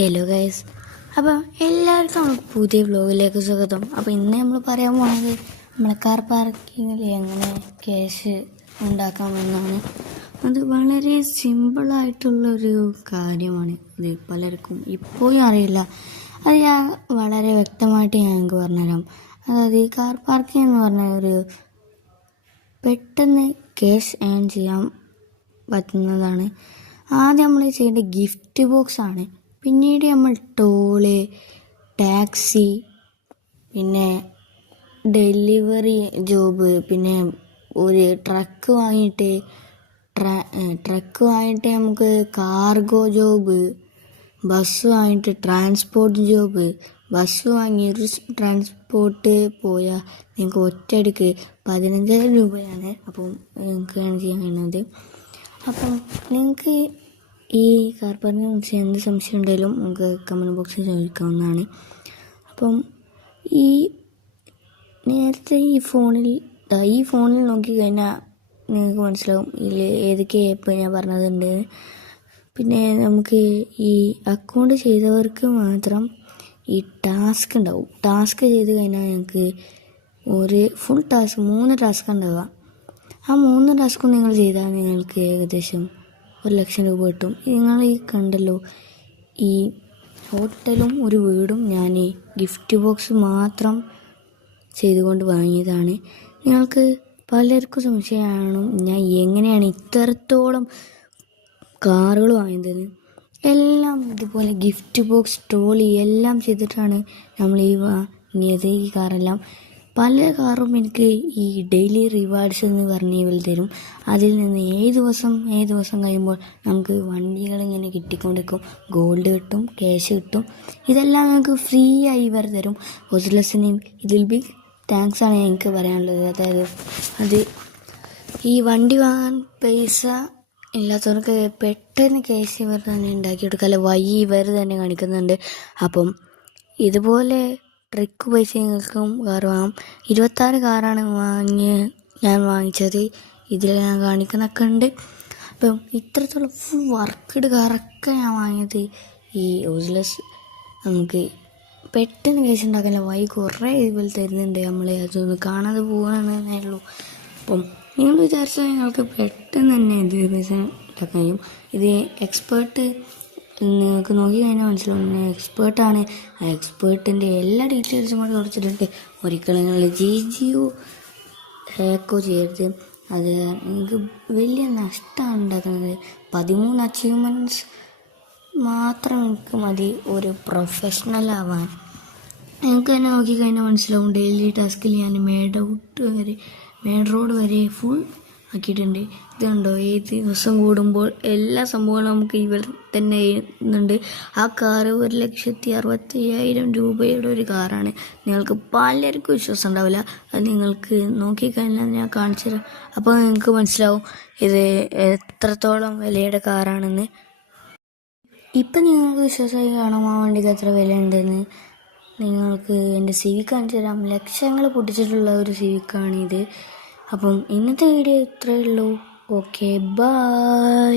Hello guys, അപ്പോൾ എല്ലാവർക്കും പുതിയ വ്ലോഗിലേക്ക് സ്വാഗതം. അപ്പോൾ ഇന്ന് നമ്മൾ പറയാൻ പോകുന്നത് നമ്മളെ കാർ പാർക്കിങ്ങിൽ എങ്ങനെ ക്യാഷ് ഉണ്ടാക്കാമെന്നാണ്. അത് വളരെ സിമ്പിളായിട്ടുള്ളൊരു കാര്യമാണ്. ഇത് പലർക്കും ഇപ്പോഴും അറിയില്ല. അത് ഞാൻ വളരെ വ്യക്തമായിട്ട് ഞങ്ങൾക്ക് പറഞ്ഞുതരാം. അതായത് ഈ കാർ പാർക്കിംഗ് എന്ന് പറഞ്ഞ ഒരു പെട്ടെന്ന് ക്യാഷ് ഏൺ ചെയ്യാൻ പറ്റുന്നതാണ്. ആദ്യം നമ്മൾ ചെയ്യേണ്ട ഗിഫ്റ്റ് ബോക്സ് ആണ്. പിന്നീട് നമ്മൾ ടോള്, ടാക്സി, പിന്നെ ഡെലിവറി ജോബ്, പിന്നെ ഒരു ട്രക്ക് വാങ്ങിയിട്ട് നമുക്ക് കാർഗോ ജോബ്, ബസ് വാങ്ങിയിട്ട് ട്രാൻസ്പോർട്ട് ജോബ്, ബസ് വാങ്ങി ഒരു ട്രാൻസ്പോർട്ട് പോയാൽ നിങ്ങൾക്ക് ഒറ്റയടിക്ക് 15,000 രൂപയാണ് അപ്പം നിങ്ങൾക്കാണ് ചെയ്യാൻ കഴിയുന്നത്. അപ്പം നിങ്ങൾക്ക് ഈ കാർ പാർക്കിങ്ങിനെ കുറിച്ച് എന്ത് സംശയം ഉണ്ടെങ്കിലും നമുക്ക് കമൻറ്റ് ബോക്സിൽ ചോദിക്കാവുന്നതാണ്. അപ്പം നേരത്തെ ഈ ഫോണിൽ നോക്കിക്കഴിഞ്ഞാൽ നിങ്ങൾക്ക് മനസ്സിലാവും ഇതിൽ ഏതൊക്കെ ആപ്പ് ഞാൻ പറഞ്ഞതുണ്ട്. പിന്നെ നമുക്ക് ഈ അക്കൗണ്ട് ചെയ്തവർക്ക് മാത്രം ഈ ടാസ്ക് ഉണ്ടാവും. ടാസ്ക് ചെയ്ത് കഴിഞ്ഞാൽ ഞങ്ങൾക്ക് ഒരു ഫുൾ ടാസ്ക് 3 ടാസ്ക് ഉണ്ടാവുക. ആ 3 ടാസ്കും നിങ്ങൾ ചെയ്താൽ നിങ്ങൾക്ക് ഏകദേശം 1,00,000 രൂപ കിട്ടും. നിങ്ങൾ ഈ കണ്ടല്ലോ, ഈ ഹോട്ടലും ഒരു വീടും ഞാൻ ഈ ഗിഫ്റ്റ് ബോക്സ് മാത്രം ചെയ്തുകൊണ്ട് വാങ്ങിയതാണ്. നിങ്ങൾക്ക് പലർക്കും സംശയമാണ് ഞാൻ എങ്ങനെയാണ് ഇത്രത്തോളം കാറുകൾ വാങ്ങിയത്. എല്ലാം ഇതുപോലെ ഗിഫ്റ്റ് ബോക്സ്, ട്രോളി എല്ലാം ചെയ്തിട്ടാണ് നമ്മൾ ഈ വാങ്ങിയത്. ഈ കാറെല്ലാം പല കാറും എനിക്ക് ഈ ഡെയിലി റിവാർഡ്സ് എന്ന് പറഞ്ഞ് ഇവർ തരും. അതിൽ നിന്ന് ഏത് ദിവസം കഴിയുമ്പോൾ നമുക്ക് വണ്ടികൾ ഇങ്ങനെ കിട്ടിക്കൊണ്ടിരിക്കും. ഗോൾഡ് കിട്ടും, ക്യാഷ് കിട്ടും. ഇതെല്ലാം നമുക്ക് ഫ്രീ ആയി ഇവർ തരും. ഹോസ്റ്റലേഴ്സിന് ഇതിൽ ബിഗ് താങ്ക്സ് ആണ് എനിക്ക് പറയാനുള്ളത്. അതായത് അത് ഈ വണ്ടി വാങ്ങാൻ പൈസ ഇല്ലാത്തവർക്ക് പെട്ടെന്ന് ക്യാഷ് ഇവർ തന്നെ ഉണ്ടാക്കിയെടുക്കുക, അല്ല വഴി ഇവർ തന്നെ കാണിക്കുന്നുണ്ട്. അപ്പം ഇതുപോലെ ട്രിക്ക് പൈസ നിങ്ങൾക്കും കാർ വാങ്ങാം. 26 കാറാണ് ഞാൻ വാങ്ങിച്ചത്. ഇതിൽ ഞാൻ കാണിക്കുന്നൊക്കെ ഉണ്ട്. അപ്പം ഇത്രത്തോളം ഫുൾ വർക്ക്ഡ് കാറൊക്കെ ഞാൻ വാങ്ങിയത് ഈ ഹോസ്റ്റലേഴ്സ് നമുക്ക് പെട്ടെന്ന് കേസ് ഉണ്ടാക്കാനുള്ള വഴി കുറേ ഇതുപോലെ തരുന്നുണ്ട്. നമ്മൾ അതൊന്ന് കാണാതെ പോകണമെന്നേ ഉള്ളൂ. അപ്പം നിങ്ങൾ വിചാരിച്ചാൽ നിങ്ങൾക്ക് പെട്ടെന്ന് തന്നെ ഇത് പൈസ ഉണ്ടാക്കാൻ കഴിയും. ഇത് എക്സ്പേർട്ട് നിങ്ങൾക്ക് നോക്കി കഴിഞ്ഞാൽ മനസ്സിലാവും എക്സ്പേർട്ടാണ്. ആ എക്സ്പേർട്ടിൻ്റെ എല്ലാ ഡീറ്റെയിൽസും കൂടെ കൊടുത്തിട്ടുണ്ട്. ഒരിക്കലും നിങ്ങൾ ജിയോ ഹാക്കോ ചെയ്യരുത്. അത് നിങ്ങൾക്ക് വലിയ നഷ്ടമാണ് ഉണ്ടാക്കുന്നത്. 13 അച്ചീവ്മെൻറ്റ്സ് മാത്രം എനിക്ക് മതി ഒരു പ്രൊഫഷണൽ ആവാൻ. നിങ്ങൾക്ക് തന്നെ നോക്കിക്കഴിഞ്ഞാൽ മനസ്സിലാവും. ഡെയിലി ടാസ്കിൽ ഞാൻ മെയിൻ റോഡ് വരെ ഫുൾ ആക്കിയിട്ടുണ്ട്. ഇതുണ്ടോ, ഏത് ദിവസം കൂടുമ്പോൾ എല്ലാ സംഭവങ്ങളും നമുക്ക് ഇവർ തന്നെ ചെയ്യുന്നുണ്ട്. ആ കാറ് 1,65,000 രൂപയുടെ ഒരു കാറാണ്. നിങ്ങൾക്ക് പലർക്കും വിശ്വാസം ഉണ്ടാവില്ല. അത് നിങ്ങൾക്ക് നോക്കിക്കഴിഞ്ഞാൽ ഞാൻ കാണിച്ചു തരാം. അപ്പോൾ നിങ്ങൾക്ക് മനസ്സിലാവും ഇത് എത്രത്തോളം വിലയുടെ കാറാണെന്ന്. ഇപ്പം നിങ്ങൾക്ക് വിശ്വാസമായി കാണാം ആ വണ്ടിക്ക് എത്ര വില ഉണ്ടെന്ന്. നിങ്ങൾക്ക് എൻ്റെ സിവിക്ക് കാണിച്ചു തരാം. ലക്ഷങ്ങൾ പൊട്ടിച്ചിട്ടുള്ള ഒരു സിവിക്കാണിത്. അപ്പം ഇന്നത്തെ വീഡിയോ ഇത്രയേ ഉള്ളൂ. Okay, by.